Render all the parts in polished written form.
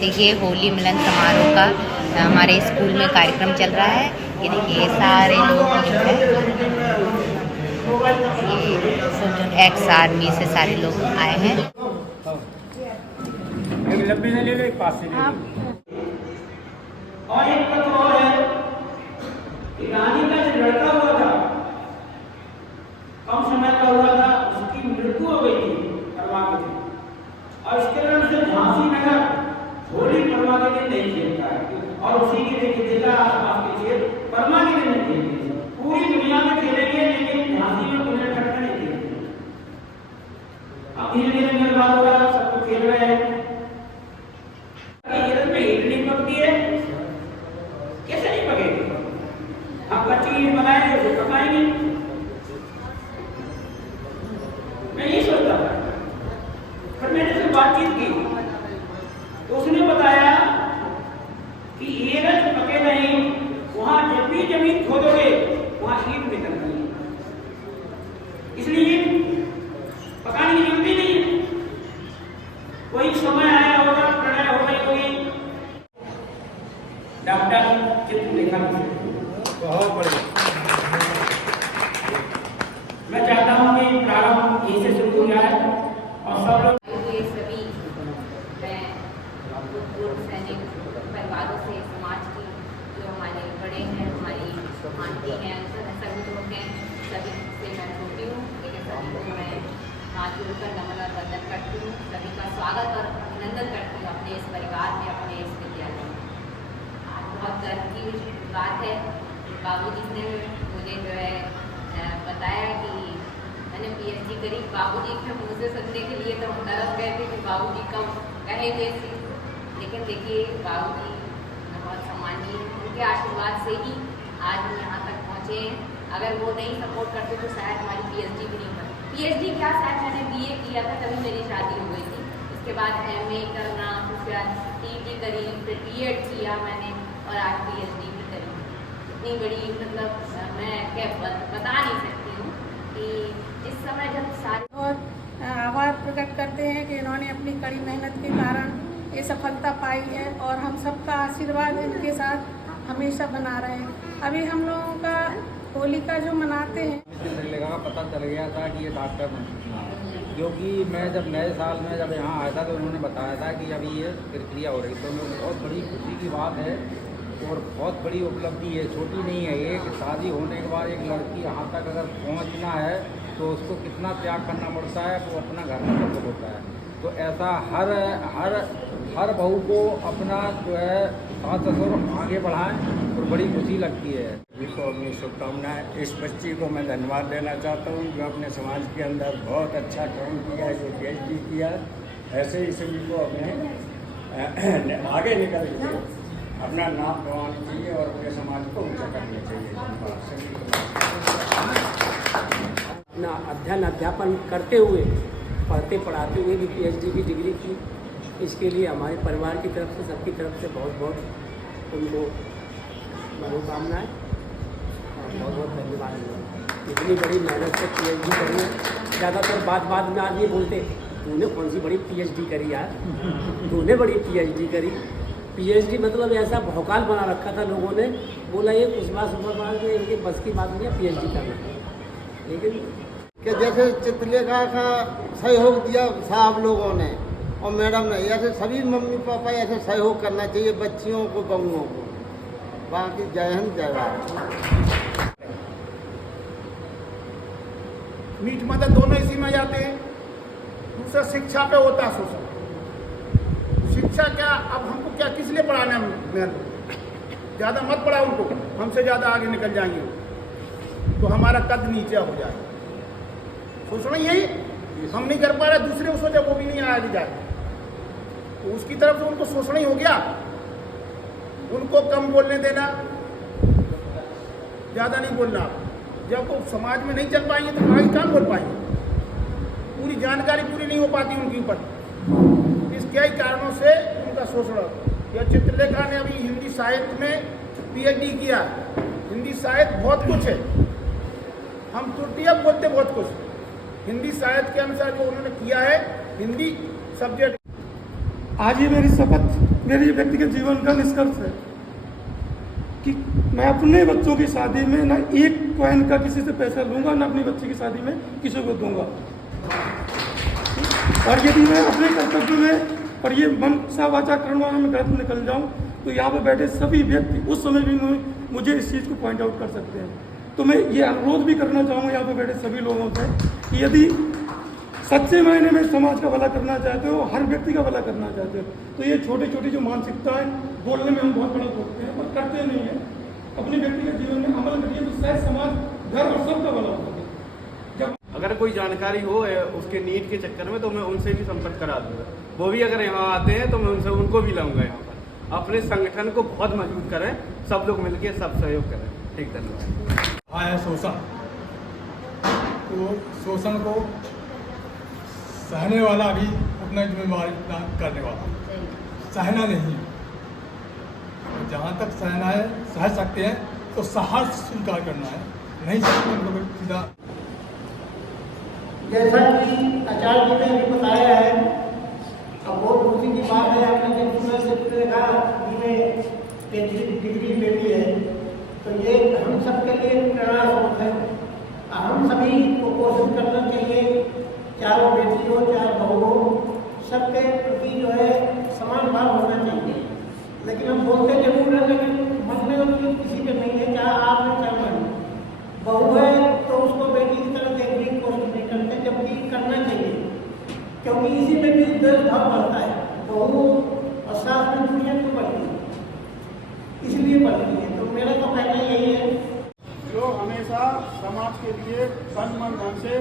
देखिए होली मिलन समारोह का हमारे स्कूल में कार्यक्रम चल रहा है। ये देखिए सारे लोग जो है ये एक्स आर्मी से सारे लोग आए हैं। एक लंबे से ले लो, एक पास से ले लो। और एक पत्र और है कि रानी का जो लड़का हुआ था, कम समय का हुआ था, उसकी मृत्यु हो गई थी परवा के दिन, और इसके कारण से झांसी नगर होली परवा के दिन नहीं खेलता है, और उसी के लिए जिला आसपास के खेल परवा के दिन नहीं खेलते। पूरी दुनिया में खेलेंगे लेकिन झांसी में उन्हें टक्कर नहीं खेलेंगे। अब धीरे धीरे मेरे बात हो रहा, सब लोग खेल रहे हैं। चीज बनाएंगे उसे पकाएंगे। मैं ये सोचता था, पर मैंने उससे बातचीत की तो उसने बताया कि ये रथ पके नहीं, वहां जब भी जमीन खोदोगे वहां ईंट निकल रही है, इसलिए पकाने की जरूरत नहीं है। कोई समय आया होगा, प्रलय हो गई होगी। डॉक्टर चित्रलेखा बहुत बढ़िया। मैं चाहता हूं कि प्रारंभ यहीं से शुरू हो जाए और सब लोग सभी मैं पूर्व सैनिक परिवारों से समाज की जो हमारे बड़े हैं, हमारी आंटी हैं, सभी लोग हैं, सभी से मैं छोटी हूँ, लेकिन सभी को मैं हाथ जोड़कर नमन और वंदन करती हूँ। सभी का स्वागत और अभिनंदन करती हूँ अपने इस परिवार में, अपने इस विद्यालय में। आज बहुत गर्व की बात है, बाबूजी ने मुझे जो है बताया कि मैंने पीएचडी करी। बाबूजी के मुँह से सुनने के लिए तो हम तरस गए थे कि बाबूजी का कहे जैसी, लेकिन देखिए बाबूजी बहुत सम्मानीय हैं, उनके आशीर्वाद से ही आज हम यहाँ तक पहुँचे हैं। अगर वो नहीं सपोर्ट करते तो शायद हमारी पीएचडी भी नहीं बनती। पीएचडी क्या, शायद मैंने बीए किया था तभी मेरी शादी हो गई थी। उसके बाद एमए करना, उसके बाद टीटी करी, फिर बीएड किया मैंने और आज पीएचडी भी करी। इतनी बड़ी मतलब मैं क्या बता नहीं सकती हूँ कि इस समय जब सारे और आभार प्रकट करते हैं कि इन्होंने अपनी कड़ी मेहनत के कारण ये सफलता पाई है और हम सबका आशीर्वाद इनके साथ हमेशा बना रहे हैं। अभी हम लोगों का होली का जो मनाते हैं, चित्रलेखा का पता चल गया था कि ये डॉक्टर बन चुकी है, क्योंकि मैं जब नए साल में जब यहाँ आया था तो उन्होंने बताया था कि अभी ये प्रक्रिया हो रही, तो बहुत बड़ी खुशी की बात है और बहुत बड़ी उपलब्धि है। छोटी नहीं है ये कि शादी होने के बाद एक लड़की यहाँ तक अगर पहुँचना है तो उसको कितना त्याग करना पड़ता है, वो अपना घर में सब होता है। तो ऐसा हर हर हर बहू को अपना जो है सास ससुर आगे बढ़ाएं और बड़ी खुशी लगती है। सभी को अपनी शुभकामनाएं। इस बच्ची को मैं धन्यवाद देना चाहता हूँ जो अपने समाज के अंदर बहुत अच्छा काम किया है, जो पीएचडी किया। ऐसे ही सभी को अपने आगे निकल के अपना नाम कमाना चाहिए और अपने समाज को ऊंचा करना चाहिए। अपना अध्ययन अध्यापन करते हुए, पढ़ते पढ़ाते हुए भी पीएचडी की डिग्री की। इसके लिए हमारे परिवार की तरफ से, सबकी तरफ से बहुत बहुत उनको मनोकामनाएं और बहुत बहुत धन्यवाद। इतनी बड़ी मेहनत से पीएचडी करी है। ज़्यादातर बात में आज ये बोलते तूने कौन सी बड़ी पीएचडी करी यार, तूने बड़ी पीएचडी करी। पीएचडी मतलब ऐसा भौकाल बना रखा था लोगों ने, बोला ये कुछ बात सुबह इनके बस की बात नहीं है पीएचडी करना। लेकिन कि जैसे चित्रलेखा का सहयोग दिया साहब लोगों ने और मैडम ने, ऐसे सभी मम्मी पापा ऐसे सहयोग करना चाहिए बच्चियों को, बहुओं को। बाकी जय हिंद जय भारत। मीठ मदद दोनों इसी में जाते हैं। दूसरा शिक्षा पे होता है शोषण। शिक्षा क्या, अब हमको क्या किस लिए पढ़ाना है? ज़्यादा मत पढ़ा उनको, हमसे ज़्यादा आगे निकल जाएंगे तो हमारा कद नीचे हो जाएगा। सोचना यही हम नहीं कर पा रहे, दूसरे को सोचा वो भी नहीं आगे जाए, तो उसकी तरफ से उनको शोषण ही हो गया। उनको कम बोलने देना, ज़्यादा नहीं बोलना। जब वो समाज में नहीं चल पाएंगे तो आगे कहाँ बोल पाएंगे? पूरी जानकारी पूरी नहीं हो पाती उनके ऊपर। इस कई कारणों से उनका शोषण। या चित्रलेखा ने अभी हिंदी साहित्य में पीएचडी किया। हिंदी साहित्य बहुत कुछ है, हम त्रुटियाँ बोलते बहुत कुछ। हिंदी साहित्य के अनुसार जो उन्होंने किया है, हिंदी सब्जेक्ट आज ये मेरी शपथ, मेरी व्यक्तिगत जीवन का निष्कर्ष है कि मैं अपने बच्चों की शादी में ना एक कॉइन का किसी से पैसा लूंगा, ना अपनी बच्ची की शादी में किसी को दूंगा। और यदि मैं अपने कर्तव्य में और ये मन सा वाचा कर्म में गलत निकल जाऊं तो यहाँ पर बैठे सभी व्यक्ति उस समय भी मुझे इस चीज़ को पॉइंट आउट कर सकते हैं। तो मैं ये अनुरोध भी करना चाहूँगा यहाँ पर बैठे सभी लोगों से कि यदि सच्चे मायने में समाज का भला करना चाहते हो, हर व्यक्ति का भला करना चाहते हो, तो ये छोटी छोटी जो मानसिकता है, बोलने में हम बहुत बड़ा बोलते हैं पर करते नहीं हैं, अपने व्यक्तिगत जीवन में अमल करिए तो शायद समाज, घर और सबका भला होगा। अगर कोई जानकारी हो उसके नीट के चक्कर में तो मैं उनसे भी संपर्क करा दूंगा। वो भी अगर यहाँ आते हैं तो मैं उनको भी लाऊंगा यहाँ पर। अपने संगठन को बहुत मजबूत करें, सब लोग मिलकर सब सहयोग करें। ठीक, धन्यवाद। हाँ है शोषण, तो शोषण को सहने वाला भी अपना जिम्मेवारी करने वाला, सहना नहीं। जहाँ तक सहना है सह सकते हैं तो साहस स्वीकार करना है, नहीं सकते हम लोग सीधा। जैसा कि आचार्य जी ने भी बताया है, अब बहुत खुशी की बात है, आपने जब सुना से देखा जिन्हें डिग्री मिली है तो ये हम सबके लिए प्रेरणा स्रोत है। हम सभी को कोशिश करना चाहिए, चारों बेटी हो चार बहू हो, सबके प्रति जो है समान भाव होना चाहिए। लेकिन हम बोलते जरूर है लेकिन मन में उनकी किसी के नहीं है, चाहे आपने करना है। बहू है तो उसको बेटी की तरह देखने की कोशिश नहीं करते, जबकि करना चाहिए, क्योंकि इसी में भी देश भाव बढ़ता है। बहू और सास में दुनिया क्यों बढ़ती है, इसलिए बढ़ती है। तो मेरा तो कहना यही है, जो हमेशा समाज के लिए तन मन धन से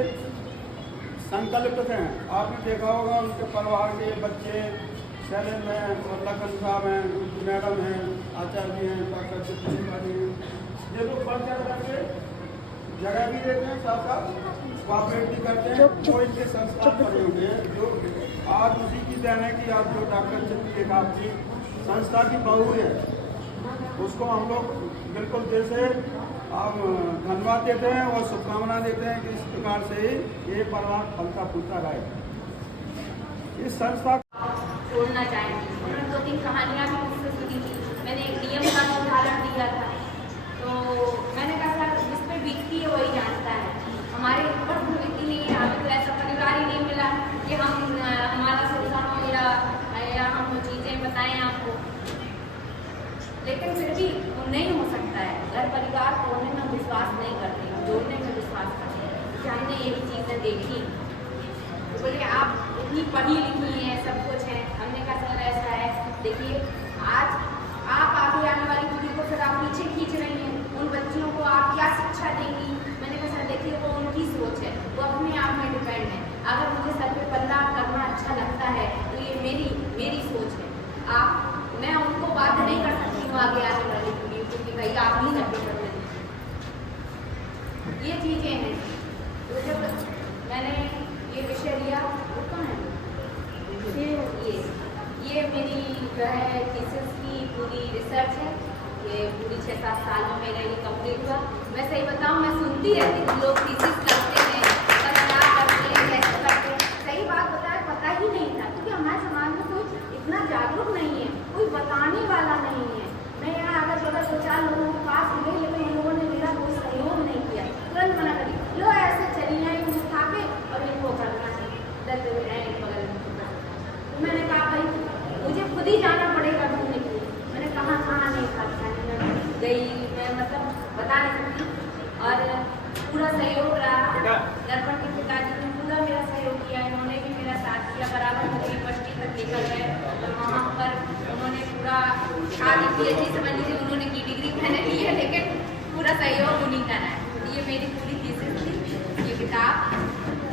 संकल्पित हैं। आपने देखा होगा उनके परिवार के बच्चे शैलेंद्र हैं और लखन साहब हैं, मैडम हैं, आचार्य हैं, डॉक्टर चित्रकारी हैं, ये लोग बढ़ चढ़ करके जगह भी देते हैं, साथ साथ कोऑपरेट भी करते हैं। जो इनके संस्कार बने हुए हैं, जो आज उसी की देन है कि आज जो डॉक्टर चित्रकार जी संस्था की बहू है, उसको हम लोग बिल्कुल दिल से धन्यवाद देते हैं और शुभकामना देते हैं कि इस प्रकार से ही ये परिवार फलता फूलता रहे। इस संस्था छोड़ना चाहेंगे। उन्होंने 2-3 कहानियाँ भी मुझसे सुनी थी। मैंने एक नियम का उदाहरण दिया था, तो मैंने कहा सर जिस पे बीतती है वही जानता है, हमारे ऊपर तो बीतती नहीं है। हमें तो ऐसा परिवार ही नहीं मिला कि हम हमारा शोषण हो या हम वो चीज़ें बताएं आपको, लेकिन फिर भी वो नहीं हो सकता है। घर परिवार तोड़ने में विश्वास नहीं करते, जोड़ने में विश्वास करते हैं। हमने ये भी चीज़ें देखी, बोले आप इतनी पढ़ी लिखी हैं, सब कुछ है। हमने कहा सर ऐसा है, देखिए आज आप आगे आने वाली पीढ़ी को फिर आप पीछे खींच रही हैं, उन बच्चियों को आप क्या शिक्षा देंगी। मैंने कहा सर देखिए वो उनकी सोच है, वो अपने आप में डिपेंड है। अगर मुझे सर पे पल्ला करना अच्छा लगता है तो ये मेरी सोच है। मैं उनको बात नहीं कर सकती हूँ आगे आने वाली पीढ़ी को कि भाई आप ही नब्बे कर लें, ये चीज़ें हैं। तो जब मैंने ये विषय लिया, वो कहाँ है ये मेरी जो है थीसिस की पूरी रिसर्च है। ये पूरी 6-7 साल में मेरा ये कंप्लीट हुआ। मैं सही बताऊँ, मैं सुनती रहती हूँ लोग थीसिस करते हैं, क्या करते हैं, कैसे करते हैं। सही बात बताया, पता ही नहीं था, क्योंकि हमारे समाज में कोई इतना जागरूक नहीं है, कोई बताने वाला नहीं है। मैं यहाँ अगर 2-4 लोगों के पास गई, लेकिन इन लोगों ने मेरा कोई सहयोग नहीं किया, तुरंत मना करी, लो ऐसे चली आई उठा के और इनको करना चाहिए बगल में। तो मैंने कहा भाई मुझे खुद ही जाना पड़ेगा ढूंढने के लिए। मैंने कहा नहीं खाता गई, मैं मतलब बता नहीं सकती। और पूरा सहयोग रहा, दर्पण के पिताजी ने पूरा मेरा सहयोग किया, इन्होंने भी मेरा साथ किया, बराबर मुझे यूनिवर्सिटी तक लेकर गए और वहाँ पर उन्होंने पूरा शादी PhD समझ लीजिए उन्होंने की डिग्री मैंने ली है, लेकिन पूरा सहयोग उन्हीं का है। ये मेरी पूरी थीसिस थी। ये किताब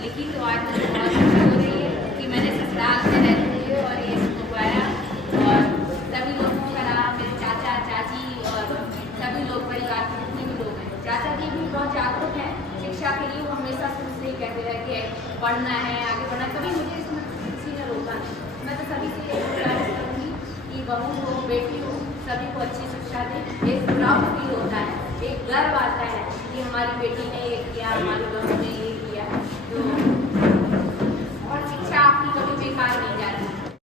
लिखी तो आज मुझे बहुत खुशी हो रही है कि मैंने ससुराल में रहते हुए और ये मंगवाया, और सभी लोगों का रहा, मेरे चाचा चाची और सभी लोग परिवार के जितने भी लोग हैं। चाचा जी भी बहुत जागरूक हैं शिक्षा के लिए, वो हमेशा शुरू से ही कहते रहे कि पढ़ना है, आगे बढ़ना। कभी मुझे इसमें किसी ने रोका नहीं। मैं तो सभी से गुजारिश करूँगी कि बहू हो बेटी हो सभी को अच्छी शिक्षा दें। एक प्राउड फील होता है, एक गर्व आता है कि हमारी बेटी ने ये किया, हमारी बहू ने